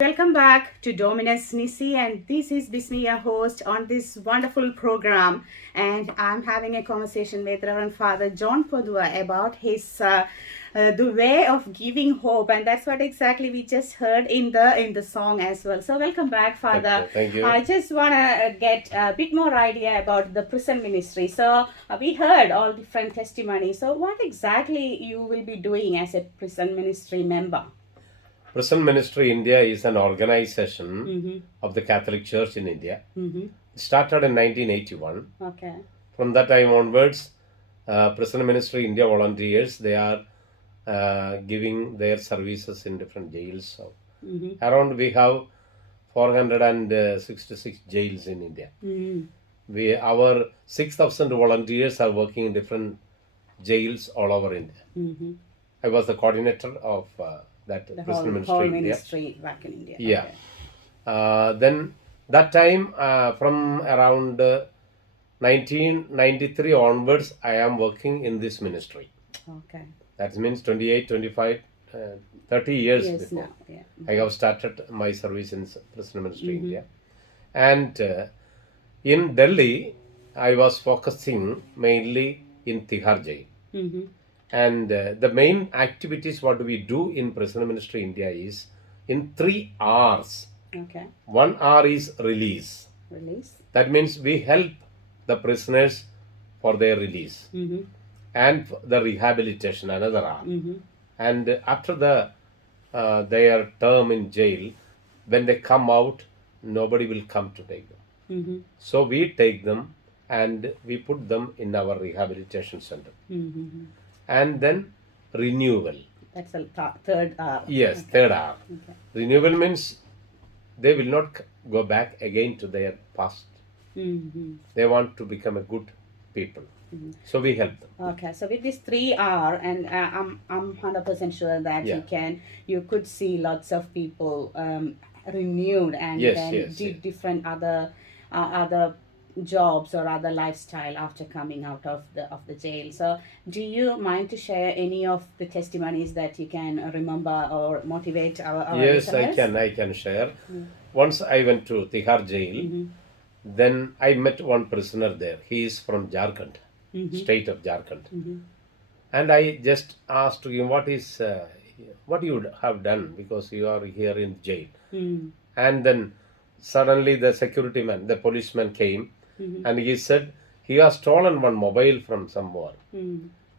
Welcome back to Dominus Nisi, and this is Bismia host on this wonderful program. And I'm having a conversation with Reverend Father John Puthuva about his the way of giving hope, and that's what exactly we just heard in the song as well. So welcome back, Father. Thank you. I just want to get a bit more idea about the prison ministry. So we heard all different testimonies. So what exactly you will be doing as a prison ministry member? Prison Ministry India is an organization of the Catholic Church in India. It started in 1981. Okay. From that time onwards, Prison Ministry India volunteers, they are giving their services in different jails. So around we have 466 jails in India. Our 6,000 volunteers are working in different jails all over India. I was the coordinator of that The Prison whole Ministry India. ministry back in India. Yeah. Okay. Then that time from around 1993 onwards, I am working in this ministry. Okay. That means 28, 25, 30 years Yes, before. now, yeah. I have started my service in Prison Ministry India. And in Delhi, I was focusing mainly in Tihar Jail. And the main activities what we do in Prison Ministry India is in 3 hours. Okay. 1 hour is release. Release. That means we help the prisoners for their release. And the rehabilitation, another hour. And after their term in jail, when they come out, nobody will come to take them. So we take them and we put them in our rehabilitation center. And then renewal. That's the third hour. Yes, third hour. Okay. Renewal means they will not go back again to their past. They want to become a good people. So we help them. Okay, so with this 3 hour, and I'm 100% sure that Yeah. you could see lots of people renewed and Yes, then yes, did yes. different other jobs or other lifestyle after coming out of the jail. So do you mind to share any of the testimonies that you can remember or motivate our Yes, listeners? I can share. Once I went to Tihar jail, then I met one prisoner there. He is from Jharkhand, state of Jharkhand. And I just asked him, what you have done because you are here in jail. And then suddenly the security man, the policeman came and he said he has stolen one mobile from somewhere.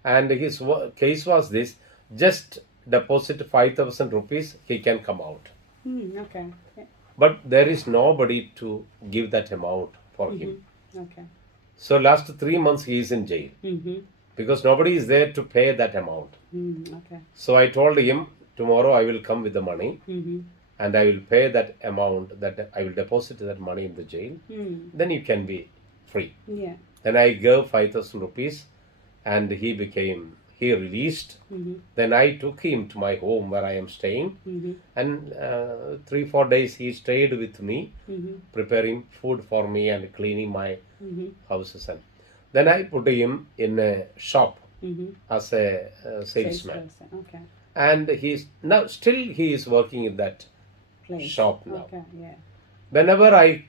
And his case was this, just deposit 5,000 rupees, he can come out. Okay. Yeah. But there is nobody to give that amount for him. Okay. So last 3 months he is in jail because nobody is there to pay that amount. Okay. So I told him, tomorrow I will come with the money and I will pay that amount, that I will deposit that money in the jail. Then you can be free. Yeah. Then I gave 5,000 rupees and he released. Then I took him to my home where I am staying. And 3-4 days he stayed with me, preparing food for me and cleaning my houses. And then I put him in a shop as a salesman. Salesperson. Okay. And he is working in that Place. shop now. Okay. Yeah. Whenever I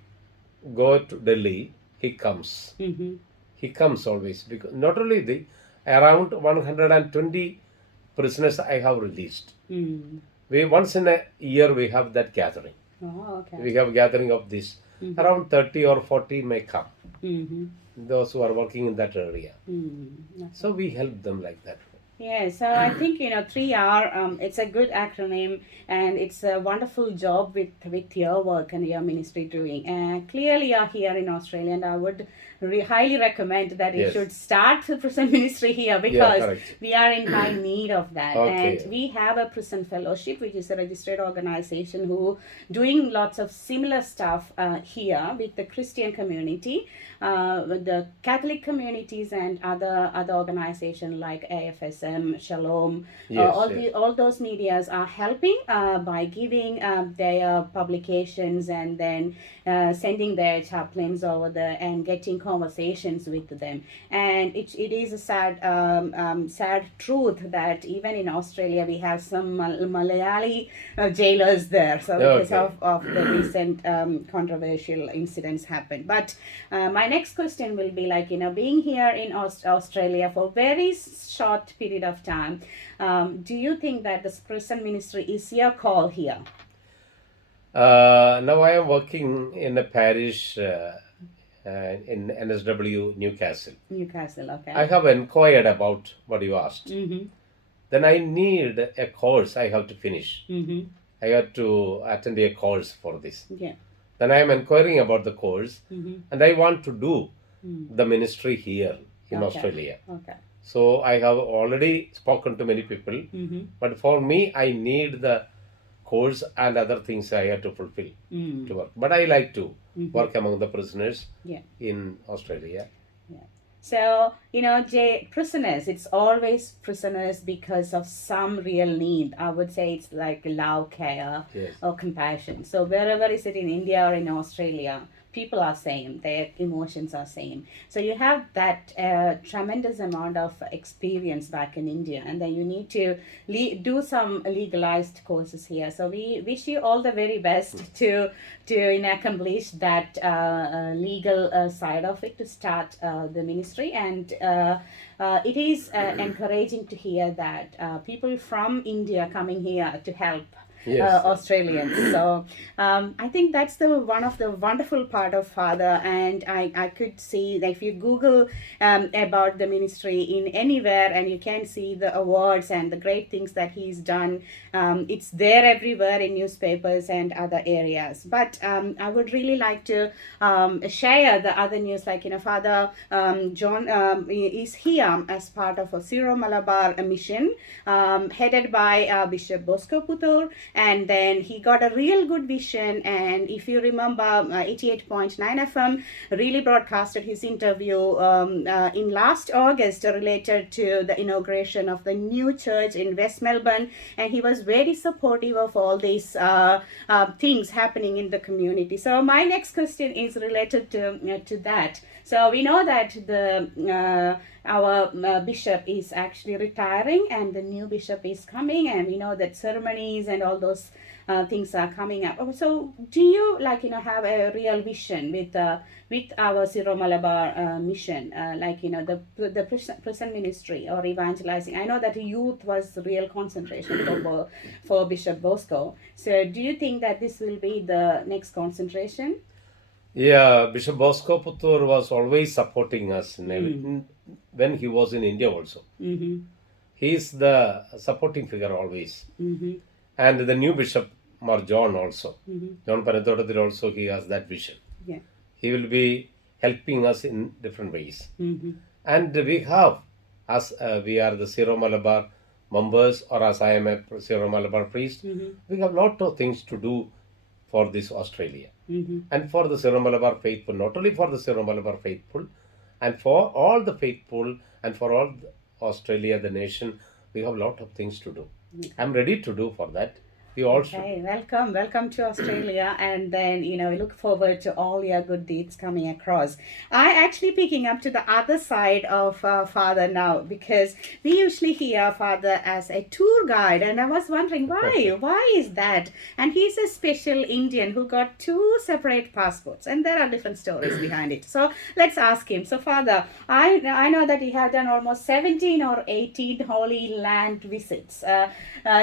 go to Delhi, he comes. He comes always because not only around 120 prisoners I have released. We once in a year we have that gathering. Oh, okay. We have gathering of this. Around 30 or 40 may come. Those who are working in that area. So we help them like that. Yeah, so I think 3R. It's a good acronym, and it's a wonderful job with your work and your ministry doing. Clearly, you're here in Australia, and I would highly recommend that you Yes. should start the prison ministry here because correct. we are in high need of that. Okay. And we have a prison fellowship, which is a registered organization who doing lots of similar stuff here with the Christian community, with the Catholic communities, and other organizations like AFSM, Shalom. Yes, All those medias are helping by giving their publications and then sending their chaplains over there and getting conversations with them. And it is a sad truth that even in Australia we have some Malayali jailers there. So because Okay. of the recent controversial incidents happened. But my next question will be like, being here in Australia for a very short period of time, do you think that the prison ministry is your call here? Now I am working in a parish in NSW Newcastle. Newcastle, I okay. have inquired about what you asked. Mm-hmm. Then I need a course I have to finish. Mm-hmm. I have to attend a course for this. Yeah. Then I am inquiring about the course, Mm-hmm. and I want to do Mm. the ministry here in Okay. Australia. Okay. So I have already spoken to many people, Mm-hmm. but for me, I need the course and other things I have to fulfill Mm. to work. But I like to Mm-hmm. work among the prisoners Yeah. in Australia. Yeah. So, prisoners, it's always prisoners because of some real need. I would say it's like love, care, Yes. or compassion. So, wherever is it in India or in Australia, people are same, their emotions are same. So, you have that tremendous amount of experience back in India, and then you need to do some legalized courses here. So, we wish you all the very best to accomplish that legal side of it, to start the ministry. And it is encouraging to hear that people from India coming here to help Yes. Australians. So I think that's the one of the wonderful part of Father. And I could see that if you Google about the ministry in anywhere, and you can see the awards and the great things that he's done. It's there everywhere in newspapers and other areas. But I would really like to share the other news, like, Father John is here as part of a Syro Malabar mission headed by Bishop Bosco Puthur. And then he got a real good vision. And if you remember, 88.9 FM really broadcasted his interview in last August related to the inauguration of the new church in West Melbourne. And he was very supportive of all these things happening in the community. So my next question is related to that. So we know that our bishop is actually retiring, and the new bishop is coming, and we know that ceremonies and all those things are coming up. So do you have a real vision with our Syro Malabar mission, the prison ministry or evangelizing? I know that youth was the real concentration for Bishop Bosco. So do you think that this will be the next concentration? Yeah, Bishop Bosco Puthur was always supporting us when he was in India also. Mm-hmm. He is the supporting figure always. Mm-hmm. And the new bishop, Mar John also. Mm-hmm. John Panathodathil also, he has that vision. Yeah. He will be helping us in different ways. Mm-hmm. And we have, as we are the Syro Malabar members, or as I am a Syro Malabar priest, Mm-hmm. we have lot of things to do for this Australia. Mm-hmm. And for the Syro Malabar faithful, not only for the Syro Malabar faithful, and for all the faithful, and for all Australia, the nation, we have a lot of things to do. I'm ready to do for that. We all should. Okay, welcome to Australia, and then we look forward to all your good deeds coming across. I actually picking up to the other side of Father now, because we usually hear Father as a tour guide, and I was wondering why is that? And he's a special Indian who got 2 separate passports, and there are different stories behind it. So let's ask him. So Father, I know that you have done almost 17 or 18 Holy Land visits,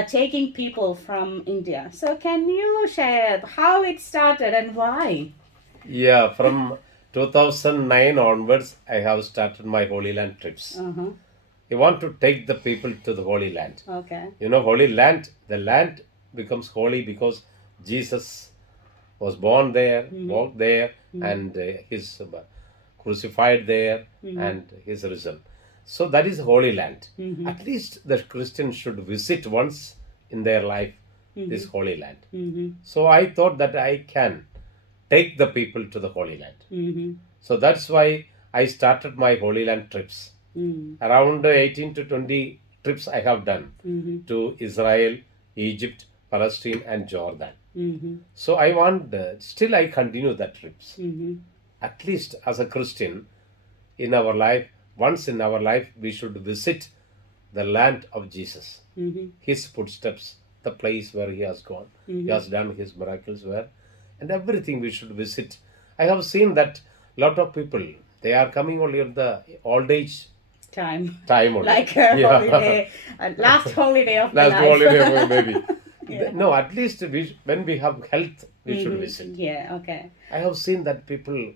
taking people from India. So can you share how it started and why? Yeah, from 2009 onwards, I have started my Holy Land trips. Uh-huh. I want to take the people to the Holy Land. Okay. Holy Land, the land becomes holy because Jesus was born there, walked there, and he's crucified there, and he's risen. So that is Holy Land. At least the Christians should visit once in their life this Holy Land. Mm-hmm. So I thought that I can take the people to the Holy Land. Mm-hmm. So that's why I started my Holy Land trips. Around 18 to 20 trips I have done to Israel, Egypt, Palestine, and Jordan. So I want, still I continue the trips. At least as a Christian, in our life, once in our life, we should visit the land of Jesus, his footsteps, the place where he has gone. He has done his miracles where, and everything we should visit. I have seen that lot of people, they are coming only at the old age Time. time only. Like a Yeah. holiday, last holiday of my Last life. holiday maybe. Yeah. No, at least when we have health, we should visit. Yeah, okay. I have seen that people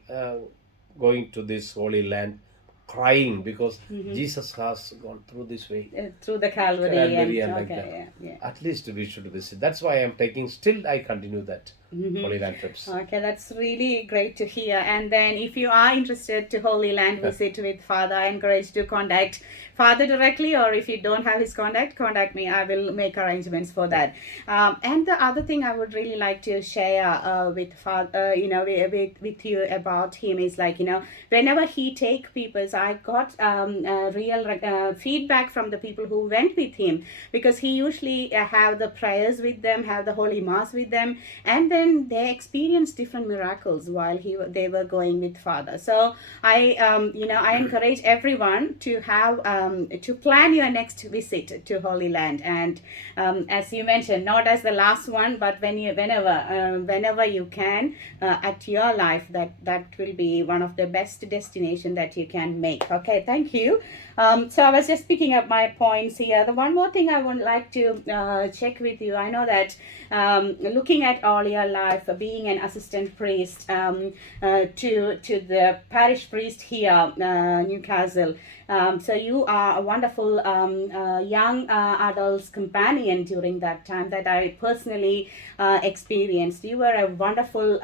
going to this holy land crying because Jesus has gone through this way. Through the Calvary, Calvary and and like that. okay, yeah. At least we should visit. That's why I am taking, still I continue that Holy Land trips. Okay, that's really great to hear. And then if you are interested to Holy Land visit with Father, I encourage you to contact Father directly, or if you don't have his contact me. I will make arrangements for that. And the other thing I would really like to share with Father, with you about him is like, whenever he take people, I got real feedback from the people who went with him, because he usually have the prayers with them, have the Holy Mass with them, and then they experienced different miracles while they were going with Father. So I encourage everyone to have to plan your next visit to Holy Land, and as you mentioned, not as the last one, but whenever you can at your life, that will be one of the best destination that you can make. Okay, thank you. So I was just picking up my points here. The one more thing I would like to check with you. I know that looking at all your life, being an assistant priest to the parish priest here, Newcastle. So you are a wonderful young adults companion during that time that I personally experienced. You were a wonderful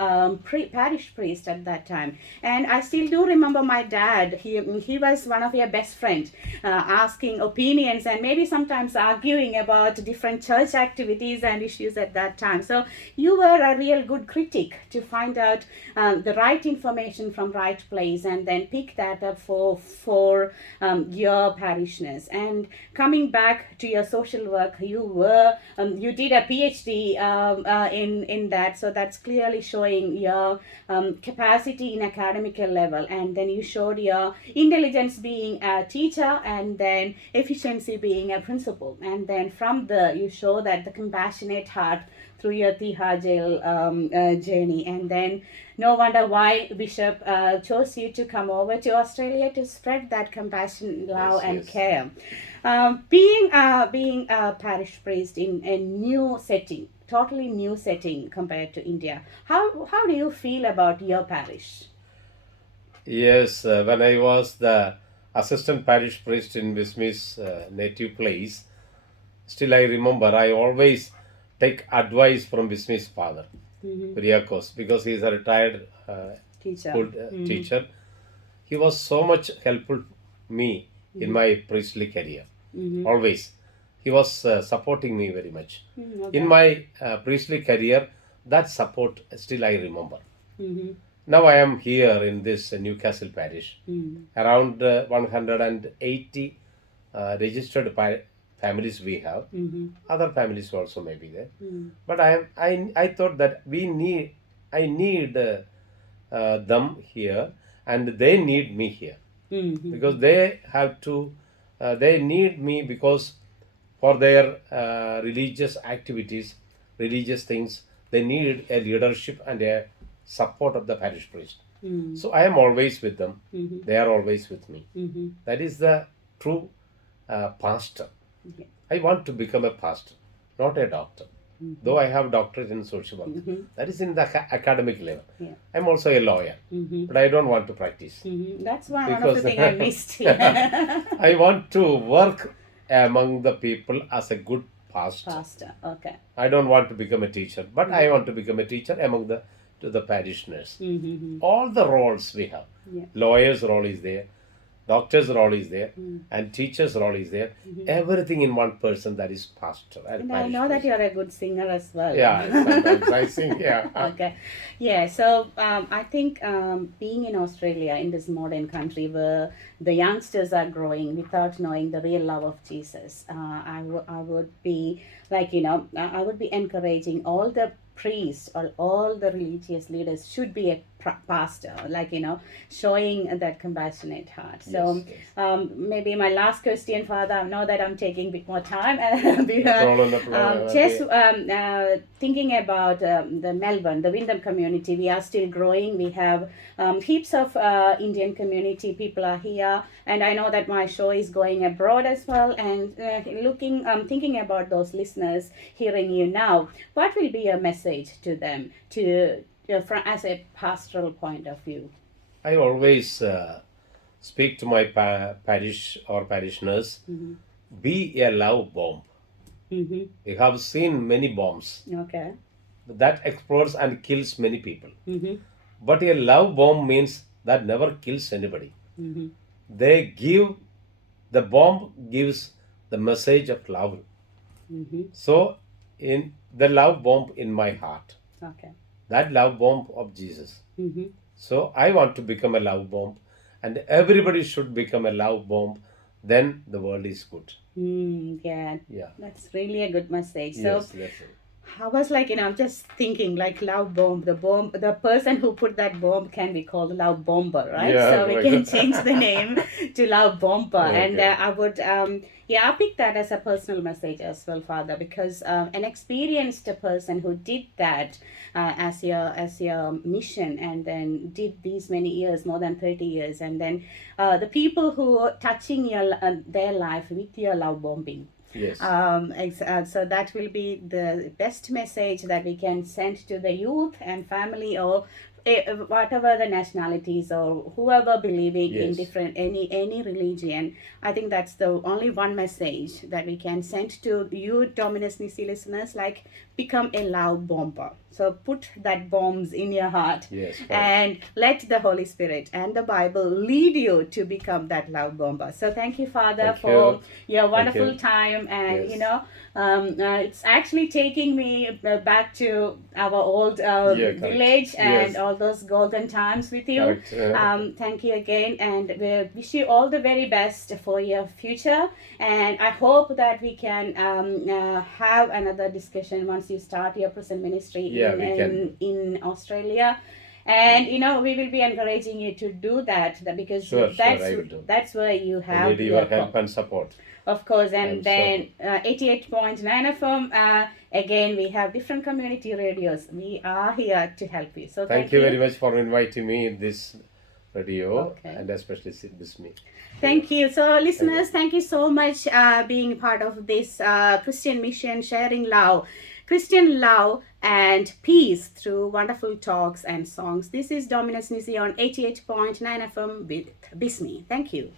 parish priest at that time, and I still do remember my dad. He was one of your best friends, asking opinions and maybe sometimes arguing about different church activities and issues at that time. So you were a real good critic to find out the right information from right place, and then pick that up for your parishioners. And coming back to your social work, you did a PhD in that, so that's clearly showing your capacity in academical level, and then you showed your intelligence being a teacher, and then efficiency being a principal, and then from there you show that the compassionate heart through your Tihar jail journey. And then no wonder why Bishop chose you to come over to Australia to spread that compassion, love, and care. Being a parish priest in a new setting, totally new setting compared to India, how do you feel about your parish? Yes, when I was the assistant parish priest in Vismi's native place, still I remember I always take advice from Vismi's father, Kuriakos, because he is a retired Teacher. good teacher. He was so much helpful me in my priestly career. Always. He was supporting me very much. Okay. In my priestly career, that support still I remember. Now I am here in this Newcastle parish. Around 180 registered families we have. Other families also may be there. But I thought that I need them here, and they need me here, because they have to they need me because for their religious activities, religious things, they need a leadership and a support of the parish priest. So I am always with them. They are always with me. That is the true pastor. I want to become a pastor, not a doctor. Though I have doctorate in social work, that is in the academic level. Yeah. I'm also a lawyer, but I don't want to practice. That's one of the Because- things I missed. Yeah. I want to work among the people as a good pastor. Pastor. Okay. I don't want to become a teacher, but I want to become a teacher among the parishioners. All the roles we have. Yeah. Lawyer's role is there, doctor's role is there, and teacher's role is there. Everything in one person, that is pastor and And I parish know that priest. you're a good singer as well. Yeah, sometimes I sing. Yeah. Okay. Yeah. So I think being in Australia, in this modern country where the youngsters are growing without knowing the real love of Jesus, I would be like, I would be encouraging all the priests or all the religious leaders should be a pastor, like, showing that compassionate heart. So Yes, yes. maybe my last question, Father, I know that I'm taking a bit more time. No problem. Just thinking about the Melbourne, the Wyndham community, we are still growing. We have heaps of Indian community people are here, and I know that my show is going abroad as well. And thinking about those listeners hearing you now, what will be your message to them, from as a pastoral point of view? I always speak to my parish or parishioners, be a love bomb. Mm-hmm. You have seen many bombs Okay. that explodes and kills many people. Mm-hmm. But a love bomb means that never kills anybody. Mm-hmm. The bomb gives the message of love. Mm-hmm. So, in the love bomb in my heart, Okay. that love bomb of Jesus. Mm-hmm. So, I want to become a love bomb, and everybody should become a love bomb. Then the world is good. Yeah, Yeah. that's really a good message. So Yes, that's it. I was like, just thinking like love bomb, the person who put that bomb can be called love bomber, right? Yeah, So we right. can change the name to love bomber. And Okay. I would, I pick that as a personal message as well, Father, because an experienced person who did that as your mission, and then did these many years, more than 30 years, and then the people who are touching their life with your love bombing. Yes. So that will be the best message that we can send to the youth and family, or whatever the nationalities or whoever believing in Yes. different any religion. I think that's the only one message that we can send to you, Dominus Nisi listeners, like become a love bomber. So put that bombs in your heart, Yes, right. and let the Holy Spirit and the Bible lead you to become that love bomber. So thank you, Father, Thank for you. your wonderful you. time. And Yes. it's actually taking me back to our old Yeah, correct. village and Yes. all those golden times with you. Correct. Thank you again, and we wish you all the very best for your future. And I hope that we can have another discussion once you start your present ministry Yeah, we can. in Australia. And we will be encouraging you to do that, because Sure, that's I will do. that's where you I have need your help and support. of course. And I'm then 88.9 FM, again, we have different community radios. We are here to help you. So Thank you very much for inviting me in this radio, Okay. and especially this me. Thank you. So, listeners, thank you so much being part of this Christian mission, sharing love, Christian love and peace through wonderful talks and songs. This is Dominus Nisi on 88.9 FM with Bismi. Thank you.